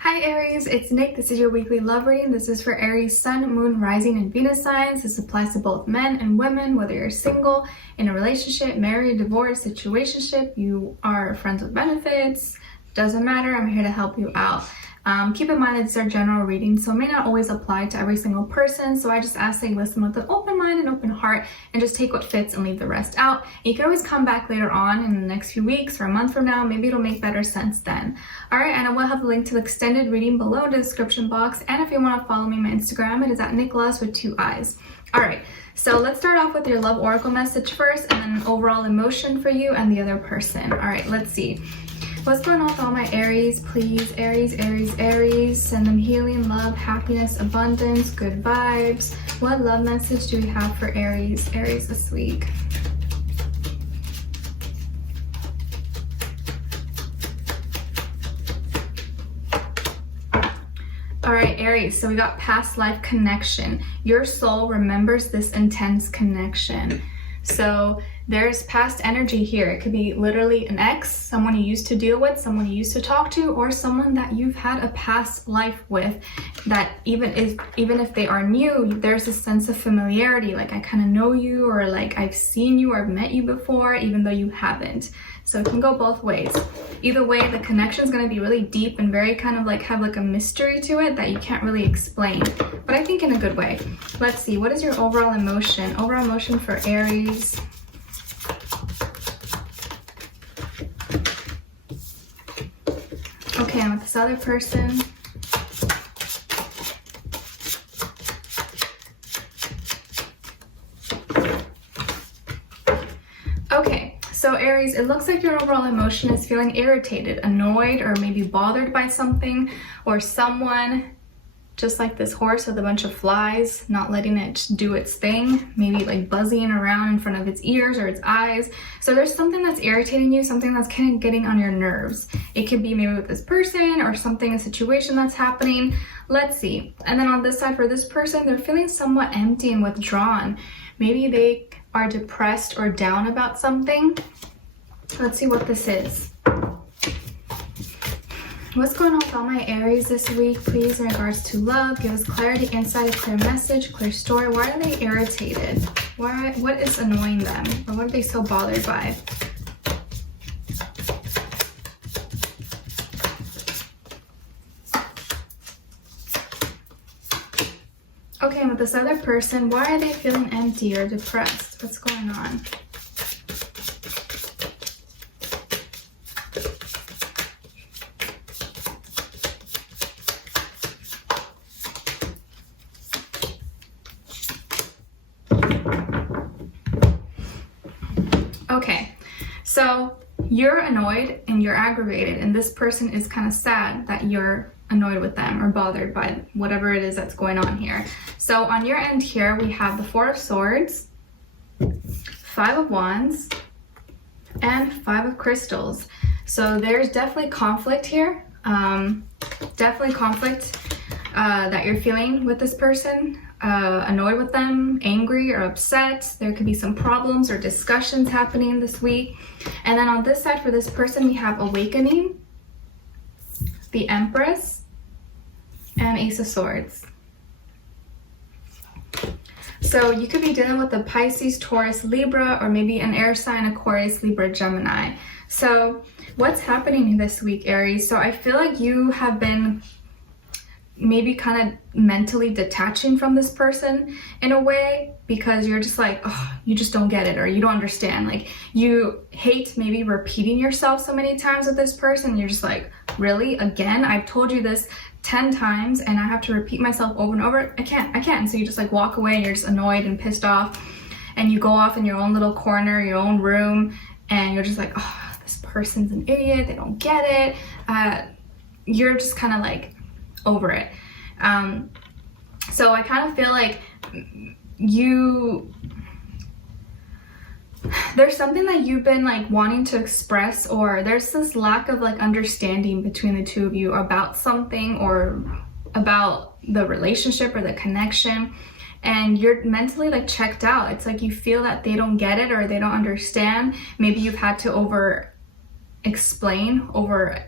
Hi Aries, it's Nick. This is your weekly love reading. This is for Aries Sun, Moon, Rising, and Venus signs. This applies to both men and women, whether you're single, in a relationship, married, divorced, situationship, you are friends with benefits, doesn't matter. I'm here to help you out. Keep in mind it's our general reading, so it may not always apply to every single person, so I just ask that you listen with an open mind and open heart and just take what fits and leave the rest out. And you can always come back later on in the next few weeks or a month from now. Maybe it'll make better sense then. Alright, and I will have a link to the extended reading below in the description box, and if you want to follow me on my Instagram, it is at Nicloves with 2 eyes. Alright, so let's start off with your love oracle message first, and then an overall emotion for you and the other person. Alright, let's see. What's going on with all my Aries? Please, Aries, Aries, Aries. Send them healing, love, happiness, abundance, good vibes. What love message do we have for Aries? Aries this week. All right, Aries, so we got past life connection. Your soul remembers this intense connection. So there's past energy here. It could be literally an ex, someone you used to deal with, someone you used to talk to, or someone that you've had a past life with, that even if they are new, there's a sense of familiarity, like I kind of know you, or like I've seen you or met you before, even though you haven't. So it can go both ways. Either way, the connection is going to be really deep and very kind of like have like a mystery to it that you can't really explain, but I think in a good way. Let's see, what is your overall emotion? Overall emotion for Aries. Okay, and with this other person. Okay, so Aries, it looks like your overall emotion is feeling irritated, annoyed, or maybe bothered by something or someone. Just like this horse with a bunch of flies, not letting it do its thing, maybe like buzzing around in front of its ears or its eyes. So there's something that's irritating you, something that's kind of getting on your nerves. It could be maybe with this person or something, a situation that's happening. Let's see. And then on this side for this person, they're feeling somewhat empty and withdrawn. Maybe they are depressed or down about something. Let's see what this is. What's going on with all my Aries this week, please, in regards to love? Give us clarity, insight, a clear message, clear story. Why are they irritated? What is annoying them? Or what are they so bothered by? Okay, and with this other person, why are they feeling empty or depressed? What's going on? Okay, so you're annoyed and you're aggravated, and this person is kind of sad that you're annoyed with them or bothered by whatever it is that's going on here. So on your end here, we have the 4 of Swords, 5 of Wands, and 5 of Crystals. So there's definitely conflict here. Definitely conflict that you're feeling with this person. Annoyed with them, angry or upset. There could be some problems or discussions happening this week. And then on this side for this person, we have Awakening, the Empress, and Ace of Swords. So you could be dealing with a Pisces, Taurus, Libra, or maybe an air sign, Aquarius, Libra, Gemini. So what's happening this week, Aries? So I feel like you have been maybe kind of mentally detaching from this person in a way, because you're just like, oh, you just don't get it, or you don't understand. Like, you hate maybe repeating yourself so many times with this person. You're just like, really? Again? I've told you this 10 times and I have to repeat myself over and over. I can't. So you just like walk away and you're just annoyed and pissed off, and you go off in your own little corner, your own room, and you're just like, oh, this person's an idiot. They don't get it. You're just kind of like over it. So I kind of feel like there's something that you've been like wanting to express, or there's this lack of like understanding between the two of you about something, or about the relationship or the connection, and you're mentally like checked out. It's like you feel that they don't get it or they don't understand. Maybe you've had to over explain, over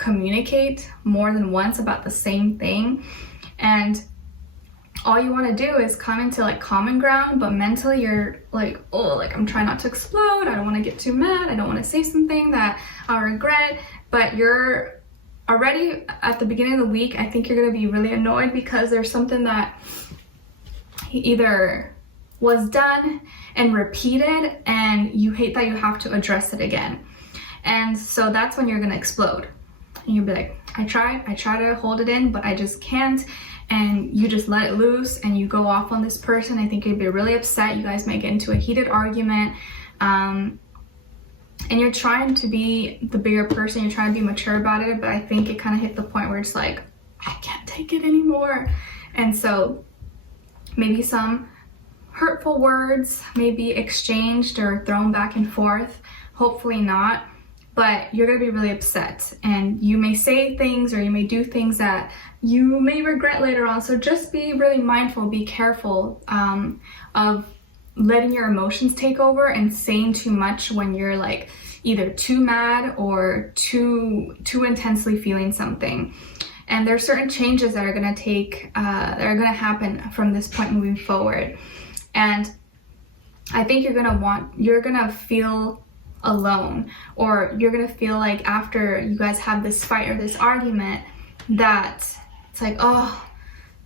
communicate more than once about the same thing, and all you want to do is come into like common ground, but mentally you're like, oh, like I'm trying not to explode, I don't want to get too mad, I don't want to say something that I'll regret. But you're already at the beginning of the week, I think you're going to be really annoyed because there's something that either was done and repeated and you hate that you have to address it again. And so that's when you're going to explode. And you'll be like, I try to hold it in, but I just can't. And you just let it loose and you go off on this person. I think you'd be really upset. You guys might get into a heated argument. And you're trying to be the bigger person, you're trying to be mature about it, but I think it kind of hit the point where it's like, I can't take it anymore. And so maybe some hurtful words may be exchanged or thrown back and forth. Hopefully not, but you're gonna be really upset. And you may say things or you may do things that you may regret later on. So just be really mindful, be careful of letting your emotions take over and saying too much when you're like either too mad or too intensely feeling something. And there's certain changes that are going to take that are going to happen from this point moving forward. And I think you're going to feel alone, or you're going to feel like after you guys have this fight or this argument that it's like, oh,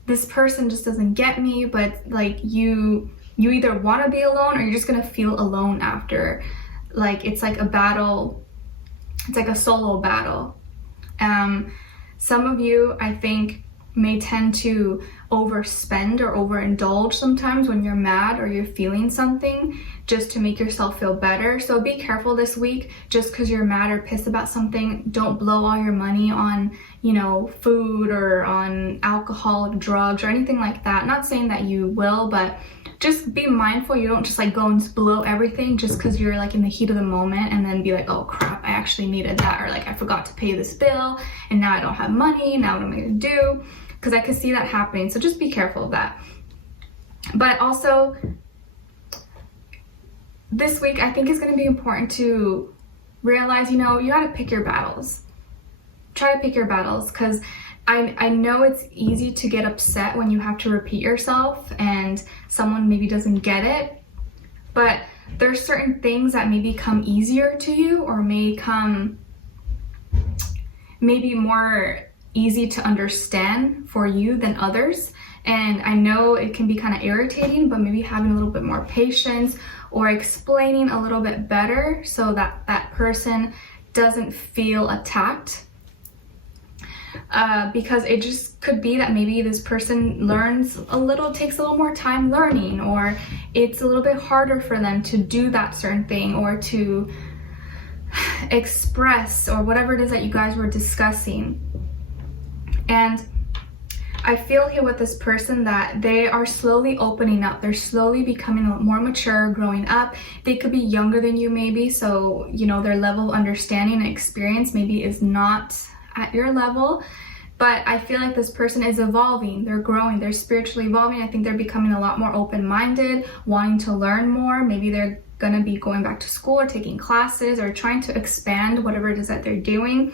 this person just doesn't get me. But like you either want to be alone or you're just going to feel alone after. Like it's like a battle, it's like a solo battle. Some of you, I think, may tend to overspend or overindulge sometimes when you're mad or you're feeling something just to make yourself feel better. So be careful this week. Just because you're mad or pissed about something, don't blow all your money on, food or on alcohol, drugs, or anything like that. Not saying that you will, but just be mindful you don't just like go and blow everything just because you're like in the heat of the moment and then be like, oh crap, I actually needed that, or like I forgot to pay this bill and now I don't have money, now what am I gonna do? Because I can see that happening. So just be careful of that. But also this week I think it's going to be important to realize, you got to pick your battles. Try to pick your battles, because I know it's easy to get upset when you have to repeat yourself and someone maybe doesn't get it, but there's certain things that maybe come easier to you or may come maybe more easy to understand for you than others. And I know it can be kind of irritating, but maybe having a little bit more patience or explaining a little bit better so that that person doesn't feel attacked. Because it just could be that maybe this person takes a little more time learning, or it's a little bit harder for them to do that certain thing or to express, or whatever it is that you guys were discussing. And I feel here with this person that they are slowly opening up. They're slowly becoming more mature, growing up. They could be younger than you maybe, so their level of understanding and experience maybe is not at your level. But I feel like this person is evolving, they're growing, they're spiritually evolving. I think they're becoming a lot more open-minded, wanting to learn more. Maybe they're gonna be going back to school or taking classes or trying to expand whatever it is that they're doing.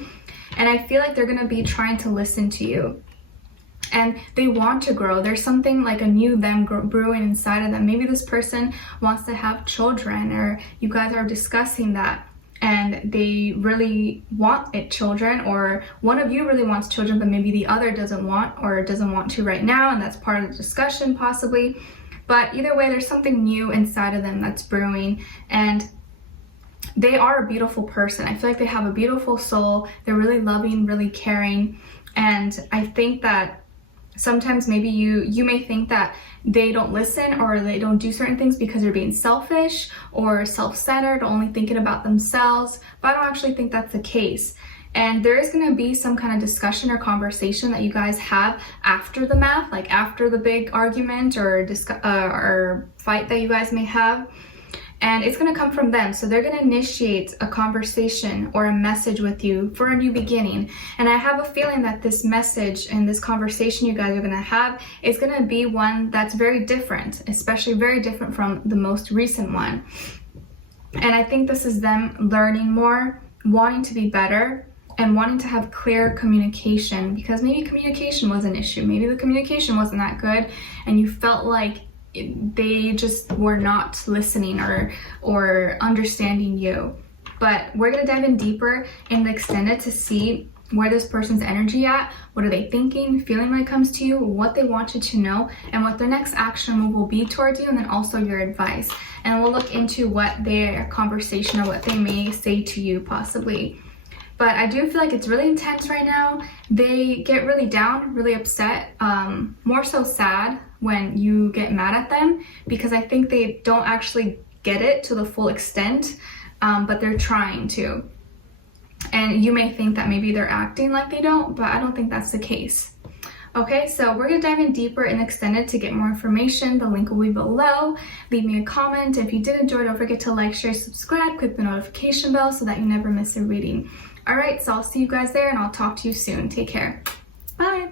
And I feel like they're gonna be trying to listen to you. And they want to grow. There's something like a new them brewing inside of them. Maybe this person wants to have children, or you guys are discussing that and they really want children, or one of you really wants children but maybe the other doesn't want to right now, and that's part of the discussion possibly. But either way, there's something new inside of them that's brewing, and they are a beautiful person. I feel like they have a beautiful soul. They're really loving, really caring. And I think that sometimes maybe you may think that they don't listen or they don't do certain things because they're being selfish or self-centered, only thinking about themselves. But I don't actually think that's the case. And there is going to be some kind of discussion or conversation that you guys have after the math, like after the big argument or fight that you guys may have. And it's going to come from them. So they're going to initiate a conversation or a message with you for a new beginning. And I have a feeling that this message and this conversation you guys are going to have is going to be one that's very different, especially very different from the most recent one. And I think this is them learning more, wanting to be better, and wanting to have clear communication, because maybe communication was an issue. Maybe the communication wasn't that good and you felt like they just were not listening or understanding you. But we're going to dive in deeper in the extended to see where this person's energy at, what are they thinking, feeling when it comes to you, what they want you to know, and what their next action move will be towards you, and then also your advice. And we'll look into what their conversation or what they may say to you possibly. But I do feel like it's really intense right now. They get really down, really upset, more so sad when you get mad at them, because I think they don't actually get it to the full extent, but they're trying to. And you may think that maybe they're acting like they don't, but I don't think that's the case. Okay, so we're gonna dive in deeper and extended. To get more information, the link will be below. Leave me a comment. If you did enjoy, don't forget to like, share, subscribe, click the notification bell so that you never miss a reading. All right, so I'll see you guys there and I'll talk to you soon. Take care.